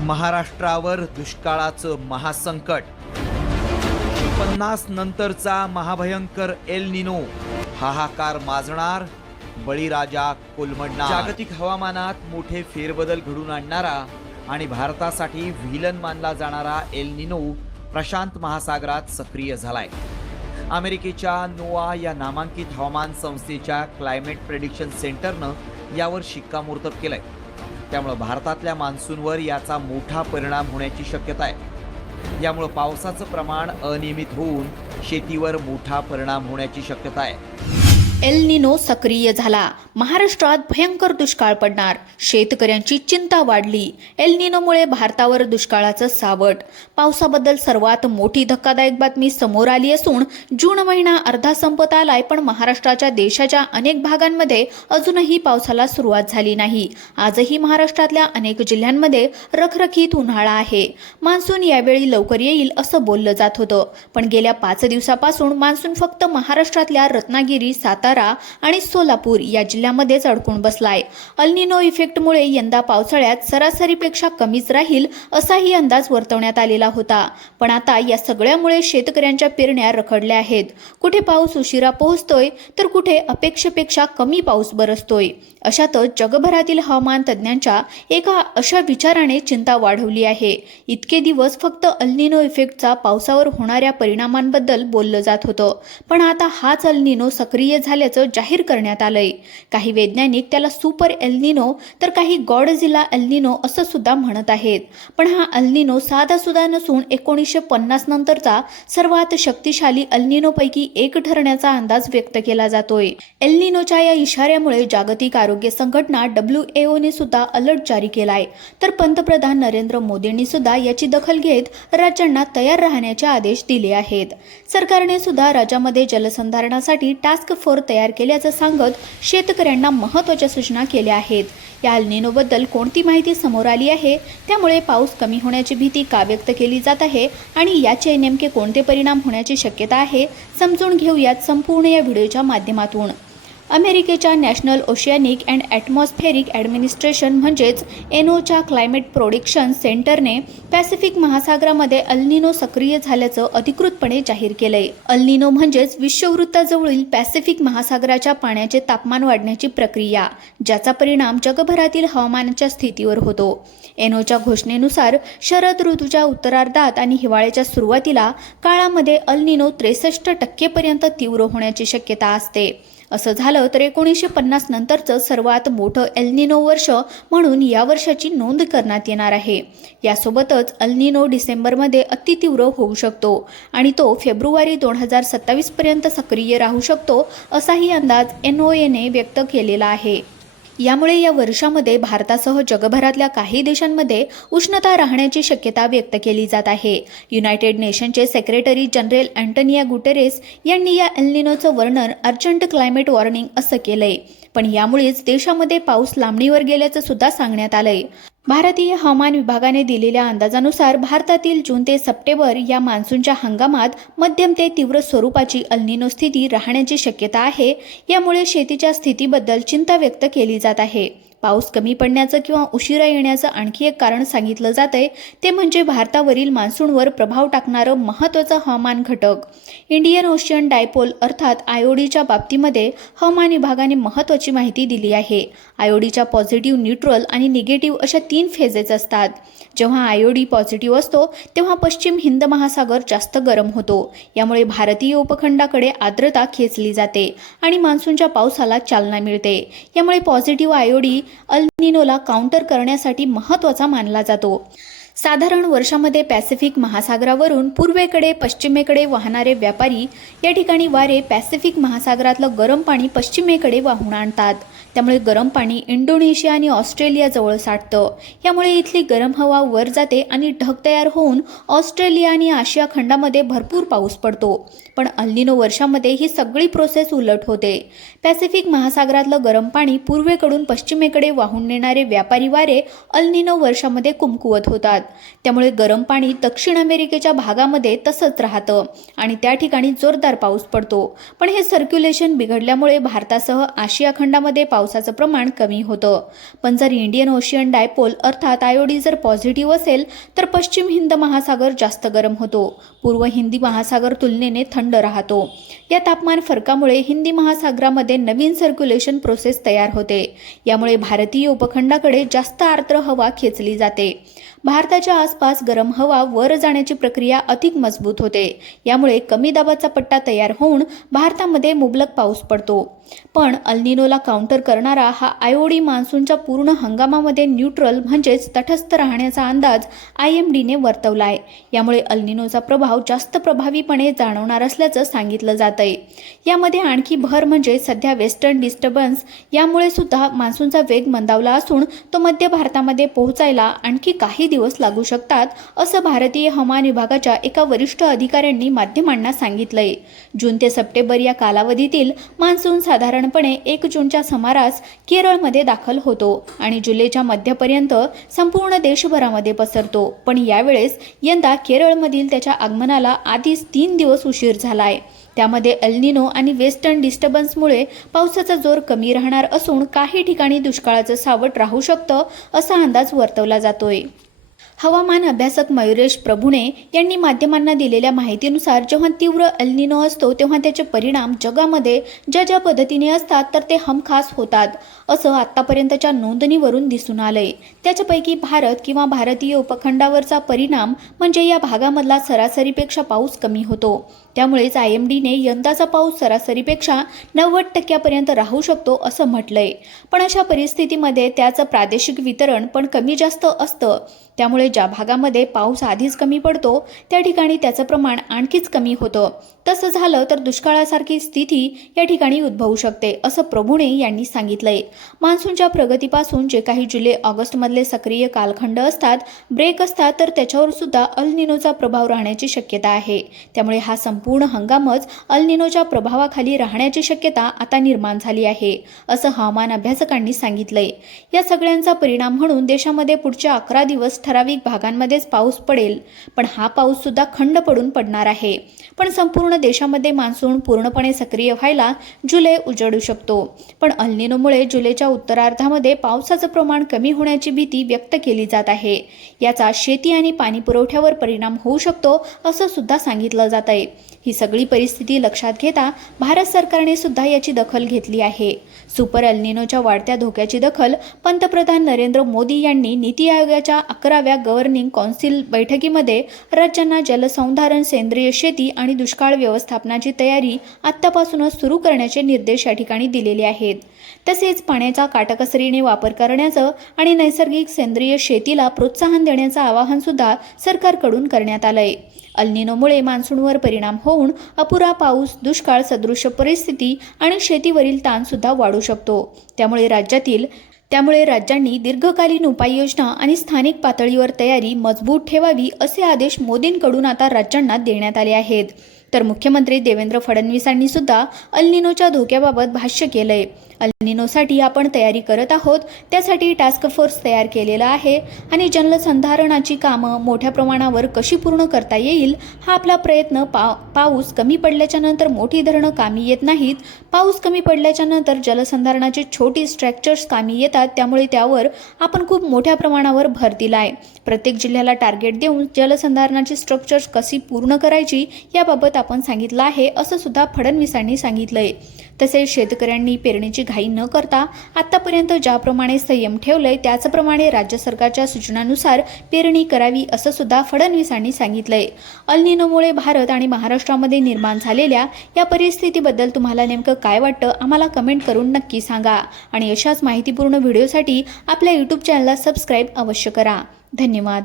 महाराष्ट्रावर दुष्काळाचं महासंकट, 50 नंतरचा महाभयंकर एल निनो, हाहाकार माजणार, बळीराजा कोलमडणार। जागतिक हवामानात मोठे फेरबदल घडून आणणारा आणि भारतासाठी व्हिलन मानला जाणारा एल निनो प्रशांत महासागरात सक्रिय झालाय। अमेरिकेच्या नोआ या नामांकित हवामान संस्थेच्या क्लायमेट प्रेडिक्शन सेंटरनं यावर शिक्कामोर्तब केलंय। त्यामुळे भारतातल्या मान्सूनवर याचा मोठा परिणाम होण्याची शक्यता आहे। यामुळे पावसाचं प्रमाण अनियमित होऊन शेतीवर मोठा परिणाम होण्याची शक्यता आहे। एल निनो सक्रिय झाला, महाराष्ट्रात भयंकर दुष्काळ पडणार, शेतकऱ्यांची चिंता वाढली। एल निनोमुळे भारतावर दुष्काळाचं सावट। पावसाबद्दल सर्वात मोठी धक्कादायक बातमी समोर आली असून जून महिना अर्धा संपत आलाय, पण महाराष्ट्राच्या देशाच्या अनेक भागांमध्ये अजूनही पावसाला सुरुवात झाली नाही। आजही महाराष्ट्रातल्या अनेक जिल्ह्यांमध्ये रखरखीत उन्हाळा आहे। मान्सून यावेळी लवकर येईल असं बोललं जात होतं, पण गेल्या 5 दिवसापासून मान्सून फक्त महाराष्ट्रातल्या रत्नागिरी, सातारा आणि सोलापूर या जिल्ह्यामध्येच अडकून बसलाय। अल निनो इफेक्टमुळे यंदा पावसाळ्यात सरासरीपेक्षा कमीच राहील असाही अंदाज वर्तवण्यात आलेला होता, पण आता या सगळ्यामुळे शेतकऱ्यांच्या पेरण्या रखडल्या आहेत। कुठे पाऊस उशिरा पोहोचतोय तर कुठे अपेक्षेपेक्षा कमी पाऊस बरसतोय। अशातच जगभरातील हवामान तज्ज्ञांच्या एका अशा विचाराने चिंता वाढवली आहे। इतके दिवस फक्त अल निनो इफेक्टचा पावसावर होणाऱ्या परिणामांबद्दल बोललं जात होतं, पण आता हाच अल निनो सक्रिय झाल्याचं जाहीर करण्यात आलंय। काही वैज्ञानिक त्याला सुपर एल निनो तर काही गॉडझिला एल निनो असं सुद्धा म्हणत आहेत। पण हा एल निनो साधा सुद्धा नसून 1950 नंतरचा सर्वात शक्तिशाली एल निनो पैकी एक ठरण्याचा अंदाज व्यक्त केला जातोय। एल निनोच्या या इशाऱ्यामुळे जागतिक आरोग्य संघटना WHO ने सुद्धा अलर्ट जारी केलाय, तर पंतप्रधान नरेंद्र मोदींनी सुद्धा याची दखल घेत राज्यांना तयार राहण्याचे आदेश दिले आहेत। सरकारने सुद्धा राज्यामध्ये जलसंधारणासाठी टास्क फोर्स तयार केल्याचं सांगत शेतकऱ्यांना महत्त्वाच्या सूचना केल्या आहेत। या एल निनोबद्दल कोणती माहिती समोर आली आहे, त्यामुळे पाऊस कमी होण्याची भीती का व्यक्त केली जात आहे आणि याचे नेमके कोणते परिणाम होण्याची शक्यता आहे, समजून घेऊयात संपूर्ण या व्हिडिओच्या माध्यमातून। अमेरिकेच्या national oceanic and atmospheric administration म्हणजेच NOच्या क्लायमेट प्रोडिक्शन सेंटरने पॅसिफिक महासागरामध्ये अल निनो सक्रिय झाल्याचं अधिकृतपणे जाहीर केलंय। अल निनो म्हणजेच विषुववृत्ताजवळील पॅसिफिक महासागराच्या पाण्याचे तापमान वाढण्याची प्रक्रिया, ज्याचा परिणाम जगभरातील हवामानाच्या स्थितीवर होतो। NOच्या घोषणेनुसार शरद ऋतूच्या उत्तरार्धात आणि हिवाळ्याच्या सुरुवातीला काळामध्ये अल निनो 63% पर्यंत तीव्र होण्याची शक्यता असते। असं झालं तर 1950 नंतरचं सर्वात मोठं एल निनो वर्ष म्हणून या वर्षाची नोंद करण्यात येणार आहे। यासोबतच अल निनो डिसेंबरमध्ये अतितीव्र होऊ शकतो आणि तो फेब्रुवारी 2027 पर्यंत सक्रिय राहू शकतो असाही अंदाज NOAने व्यक्त केलेला आहे। यामुळे या वर्षामध्ये भारतासह जगभरातल्या काही देशांमध्ये उष्णता राहण्याची शक्यता व्यक्त केली जात आहे। युनायटेड नेशनचे सेक्रेटरी जनरल अँटोनियो गुटेरेस यांनी या एल निनोचं वर्णन अर्जंट क्लायमेट वॉर्निंग असं केलंय, पण यामुळेच देशामध्ये पाऊस लांबणीवर गेल्याचं सुद्धा सांगण्यात आलंय। भारतीय हवामान विभागाने दिलेल्या अंदाजानुसार भारतातील जून ते सप्टेंबर या मान्सूनच्या हंगामात मध्यम ते तीव्र स्वरूपाची अल निनो स्थिती राहण्याची शक्यता आहे। यामुळे शेतीच्या स्थितीबद्दल चिंता व्यक्त केली जात आहे। पाऊस कमी पडण्याचं किंवा उशिरा येण्याचं आणखी एक कारण सांगितलं जातंय, ते म्हणजे भारतावरील मान्सूनवर प्रभाव टाकणारं महत्त्वाचं हवामान घटक इंडियन ओशियन डायपोल अर्थात IODच्या बाबतीमध्ये हवामान विभागाने महत्त्वाची माहिती दिली आहे। IODच्या पॉझिटिव्ह, न्यूट्रल आणि निगेटिव्ह अशा 3 फेजेस असतात। जेव्हा IOD पॉझिटिव्ह असतो तेव्हा पश्चिम हिंद महासागर जास्त गरम होतो। यामुळे भारतीय उपखंडाकडे आर्द्रता खेचली जाते आणि मान्सूनच्या पावसाला चालना मिळते। यामुळे पॉझिटिव्ह IOD अल निनोला काउंटर करण्यासाठी महत्त्वाचा मानला जातो। साधारण वर्षामध्ये पॅसिफिक महासागरावरून पूर्वेकडे पश्चिमेकडे वाहणारे व्यापारी या ठिकाणी वारे पॅसिफिक महासागरातलं गरम पाणी पश्चिमेकडे वाहून आणतात। त्यामुळे गरम पाणी इंडोनेशिया आणि ऑस्ट्रेलिया जवळ साठतं। यामुळे इथली गरम हवा वर जाते आणि ढग तयार होऊन ऑस्ट्रेलिया आणि आशिया खंडामध्ये भरपूर पाऊस पडतो। पण अल निनो वर्षामध्ये ही सगळी प्रोसेस उलट होते। पॅसिफिक महासागरातलं गरम पाणी पूर्वेकडून पश्चिमेकडे वाहून नेणारे व्यापारी वारे अल निनो वर्षामध्ये कुमकुवत होतात। त्यामुळे गरम पाणी दक्षिण अमेरिकेच्या भागामध्ये तसंच राहतं आणि त्या ठिकाणी जोरदार पाऊस पडतो। पण हे सर्क्युलेशन बिघडल्यामुळे भारतासह आशिया खंडामध्ये पावसाचं प्रमाण कमी होतं. पण जर इंडियन ओशियन डायपोल अर्थात IOD जर पॉझिटिव्ह असेल तर पश्चिम हिंद महासागर जास्त गरम होतो. पूर्व हिंदी महासागर तुलनेने थंड राहतो. या तापमान फरकामुळे हिंदी महासागरामध्ये नवीन सर्क्युलेशन प्रोसेस तयार होते. यामुळे भारतीय उपखंडाकडे जास्त आर्द्र हवा खेचली जाते. भारताच्या आसपास गरम हवा वर जाण्याची प्रक्रिया अधिक मजबूत होते. यामुळे कमी दाबाचा पट्टा तयार होऊन भारतामध्ये मुबलक पाऊस पडतो. पण अल्निनोला काउंटर करणारा हा IOD मान्सूनच्या पूर्ण हंगामामध्ये न्यूट्रल म्हणजेच तटस्थ राहण्याचा अंदाज IMDने वर्तवलाय. यामुळे अल्निनोचा प्रभाव जास्त प्रभावीपणे जाणवणार असल्याचं सांगितलं जातंय. यामध्ये आणखी भर म्हणजे सध्या वेस्टर्न डिस्टर्बन्स यामुळे सुद्धा मान्सूनचा वेग मंदावला असून तो मध्य भारतामध्ये पोहोचायला आणखी काही दिवस लागू शकतात असं भारतीय हवामान विभागाच्या एका वरिष्ठ अधिकाऱ्यांनी माध्यमांना सांगितलंय. जून ते सप्टेंबर या कालावधीतील मान्सून साधारणपणे 1 जूनच्या सुमारास केरळमध्ये दाखल होतो आणि जुलैच्या मध्यापर्यंत संपूर्ण देशभरामध्ये पसरतो. पण यावेळेस यंदा केरळमधील त्याच्या आगमनाला आधीच 3 दिवस उशीर झालाय. त्यामध्ये एल्निनो आणि वेस्टर्न डिस्टर्बन्समुळे पावसाचा जोर कमी राहणार असून काही ठिकाणी दुष्काळाचं सावट राहू शकतं असा अंदाज वर्तवला जातोय. हवामान अभ्यासक मयुरेश प्रभुणे यांनी माध्यमांना दिलेल्या माहितीनुसार जेव्हा तीव्र एल्निनो असतो तेव्हा त्याचे परिणाम जगामध्ये ज्या पद्धतीने असतात तर ते हमखास होतात असं आतापर्यंतच्या नोंदणीवरून दिसून आलंय. त्याच्यापैकी भारत किंवा भारतीय उपखंडावरचा परिणाम म्हणजे या भागामधला सरासरीपेक्षा पाऊस कमी होतो. त्यामुळेच IMDने यंदाचा पाऊस सरासरीपेक्षा 90% राहू शकतो असं म्हटलंय. पण अशा परिस्थितीमध्ये त्याचं प्रादेशिक वितरण पण कमी जास्त असतं. त्यामुळे ज्या भागामध्ये पाऊस आधीच कमी पडतो त्या ठिकाणी त्याचं प्रमाण आणखीच कमी होतं. तसं झालं तर दुष्काळासारखी स्थिती या ठिकाणी उद्भवू शकते असं प्रभुणे यांनी सांगितलंय. मान्सूनच्या प्रगतीपासून जे काही जुलै ऑगस्टमधले सक्रिय कालखंड असतात ब्रेक असतात तर त्याच्यावर सुद्धा अल्निनोचा प्रभाव राहण्याची शक्यता आहे. त्यामुळे हा संपूर्ण हंगामच अल्निनोच्या प्रभावाखाली राहण्याची शक्यता आता निर्माण झाली आहे असं हवामान अभ्यासकांनी सांगितलंय. या सगळ्यांचा परिणाम म्हणून देशामध्ये पुढच्या 11 दिवस ठराविक भागांमध्येच पाऊस पडेल. पण हा पाऊस सुद्धा खंड पडून पडणार आहे. पण संपूर्ण देशामध्ये मान्सून पूर्णपणे सक्रिय व्हायला जुलै उजळू शकतो. पण अल्निनोमुळे जुलैच्या उत्तरार्धामध्ये पावसाचं प्रमाण कमी होण्याची भीती व्यक्त केली जात आहे. याचा शेती आणि पाणी पुरवठ्यावर परिणाम होऊ शकतो असं सुद्धा सांगितलं जात आहे. ही सगळी परिस्थिती लक्षात घेता भारत सरकारने सुद्धा याची दखल घेतली आहे. सुपर एल्निनोच्या वाढत्या धोक्याची दखल पंतप्रधान नरेंद्र मोदी यांनी नीती आयोगाच्या 11व्या गव्हर्निंग कौन्सिल बैठकीमध्ये राज्यांना जलसंधारण, सेंद्रिय शेती आणि दुष्काळ व्यवस्थापनाची तयारी आत्तापासूनच सुरू करण्याचे निर्देश या ठिकाणी दिलेले आहेत. तसेच पाण्याचा काटकसरीने वापर करण्याचं आणि नैसर्गिक सेंद्रिय शेतीला प्रोत्साहन देण्याचं आवाहन सुद्धा सरकारकडून करण्यात आलंय. अल्निनोमुळे मान्सूनवर परिणाम होऊन अपुरा पाऊस, दुष्काळ सदृश परिस्थिती आणि शेतीवरील ताण सुद्धा वाढू शकतो. त्यामुळे राज्यांनी दीर्घकालीन उपाययोजना आणि स्थानिक पातळीवर तयारी मजबूत ठेवावी असे आदेश मोदींकडून आता राज्यांना देण्यात आले आहेत. तर मुख्यमंत्री देवेंद्र फडणवीसांनी सुद्धा अल्निनोच्या धोक्याबाबत भाष्य केलंय. अल्निनोसाठी आपण तयारी करत आहोत. त्यासाठी टास्क फोर्स तयार केलेला आहे आणि जलसंधारणाची कामं मोठ्या प्रमाणावर कशी पूर्ण करता येईल हा आपला प्रयत्न. पाऊस कमी पडल्याच्या नंतर मोठी धरणं कामी येत नाहीत. पाऊस कमी पडल्याच्या नंतर जलसंधारणाची छोटी स्ट्रक्चर्स कामी येतात. त्यामुळे त्यावर आपण खूप मोठ्या प्रमाणावर भर दिलाय. प्रत्येक जिल्ह्याला टार्गेट देऊन जलसंधारणाची स्ट्रक्चर्स कशी पूर्ण करायची याबाबत आपण सांगितलं आहे असं सुद्धा फडणवीसांनी सांगितलंय. तसेच शेतकऱ्यांनी पेरणीची घाई न करता आतापर्यंत ज्याप्रमाणे संयम ठेवलंय त्याचप्रमाणे राज्य सरकारच्या सूचनानुसार पेरणी करावी असं सुद्धा फडणवीसांनी सांगितलंय. अल्निनोमुळे भारत आणि महाराष्ट्रामध्ये निर्माण झालेल्या या परिस्थितीबद्दल तुम्हाला नेमकं काय वाटतं आम्हाला कमेंट करून नक्की सांगा. आणि अशाच माहितीपूर्ण व्हिडिओसाठी आपल्या YouTube चॅनलला सबस्क्राईब अवश्य करा. धन्यवाद.